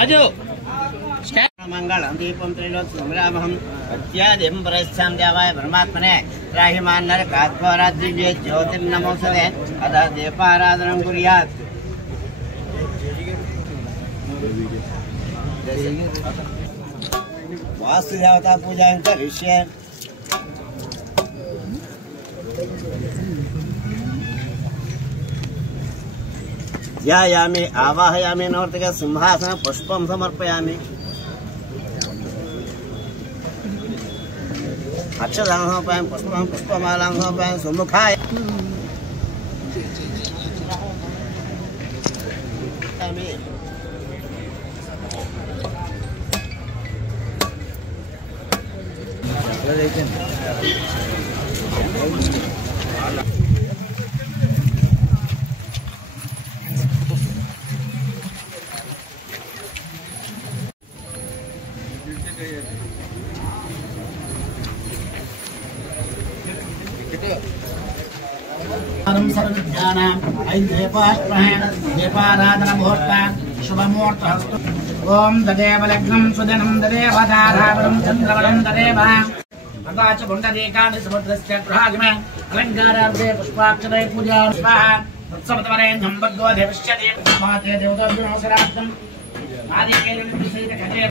రాజు మంగళం దీపం త్రైలోక్యమహం ప్రత్యాదిం ప్రయశ్చాం దేవాయ పరమాత్మనే రాహిమాన్నరకాత్మరా దివ్య జ్యోతిర్నమోసదే అద దీపారాధనం కుర్యాత్. వాస్తుదేవతా పూజాం కరిష్యే. ధ్యాయామి ఆవాహయామి నవర్తక సింహాసన పుష్పం సమర్పయామి. అక్షదానం సమర్పయామి పుష్పం పుష్పమాలాం సమర్పయామి సుముఖాయ. దీపారాధన ముహూర్త శుభముహూర్త. ఓం తదేవ లగ్నం సుదినం తదేవ తారావరం చంద్రవరం తదేవ అదాచ పుండరీకాని సముద్రస్య గృహాగమ అలంకారార్థే పుష్పాక్షరే పూజా స్వాహ. తత్సమతవరేణ్యం భగవద్భవిష్యతి మాతే దేవతాభ్యోసరార్థం ఆదికేన విశేష కథే.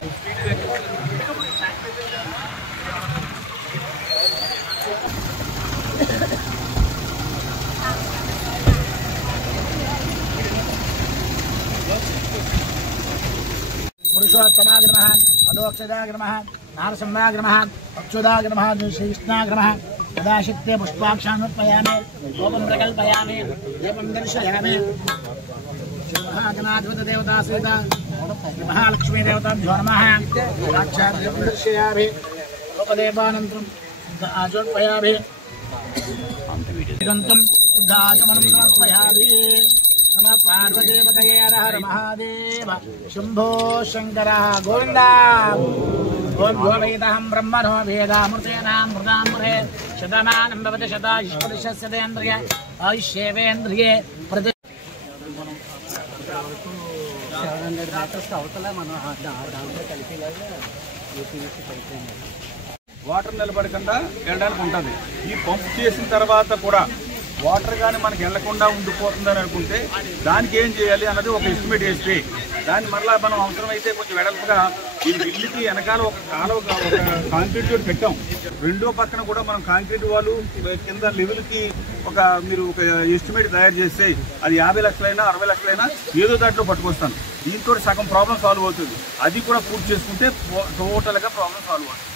పురుషోత్తమాగ్రమ అలోక్షదాగ్రమ నారసింహాగ్రమ అక్షుదాగ్రమ శ్రీకృష్ణాగ్రమ సదాశక్తే పుష్పాక్షానుత్పయామి కోపం ప్రకల్పయామి దీపం దర్శయామి. మహాగణాధిపత దేవతా సీత మహాలక్ష్మీ దేవతాభ్యో నమః. సాక్షాత్ దీపం దర్శయామి రూపదేవానంతరం ఆచోత్పయామి గంతం శుద్ధాచమనం సమర్పయామి. నమ పార్వదేవతయే హర హర మహాదేవ శంభో శంకర గోవింద. ఓం గోవేదహం బ్రహ్మణో వేదామృతేనామృతామృతే శతమానం భవతి శతాయుష్పతిశస్యతేంద్రియ ఆయుష్యేవేంద్రియే ప్రతి. వాటర్ నిలబడకుండా వెళ్ళడానికి ఉంటుంది. ఈ పంప్ చేసిన తర్వాత కూడా వాటర్ కానీ మనకి వెళ్లకుండా ఉండిపోతుందని అనుకుంటే దానికి ఏం చేయాలి అన్నది ఒక ఎస్టిమేట్ వేస్తే దాన్ని మరలా మనం అవసరమైతే కొంచెం వెడల్పుగా ఈ బిల్లుకి వెనకాల ఒక కాలువ కాంక్రీట్ రోడ్ పెట్టాం. రెండో పక్కన కూడా మనం కాంక్రీట్ వాళ్ళు కింద లెవెల్కి మీరు ఒక ఎస్టిమేట్ తయారు చేస్తే అది 50 లక్షలైనా 60 లక్షలైనా ఏదో దాంట్లో పట్టుకొస్తాను. దీంతో సగం ప్రాబ్లం సాల్వ్ అవుతుంది. అది కూడా పూర్తి చేసుకుంటే టోటల్గా ప్రాబ్లం సాల్వ్ అవుతుంది.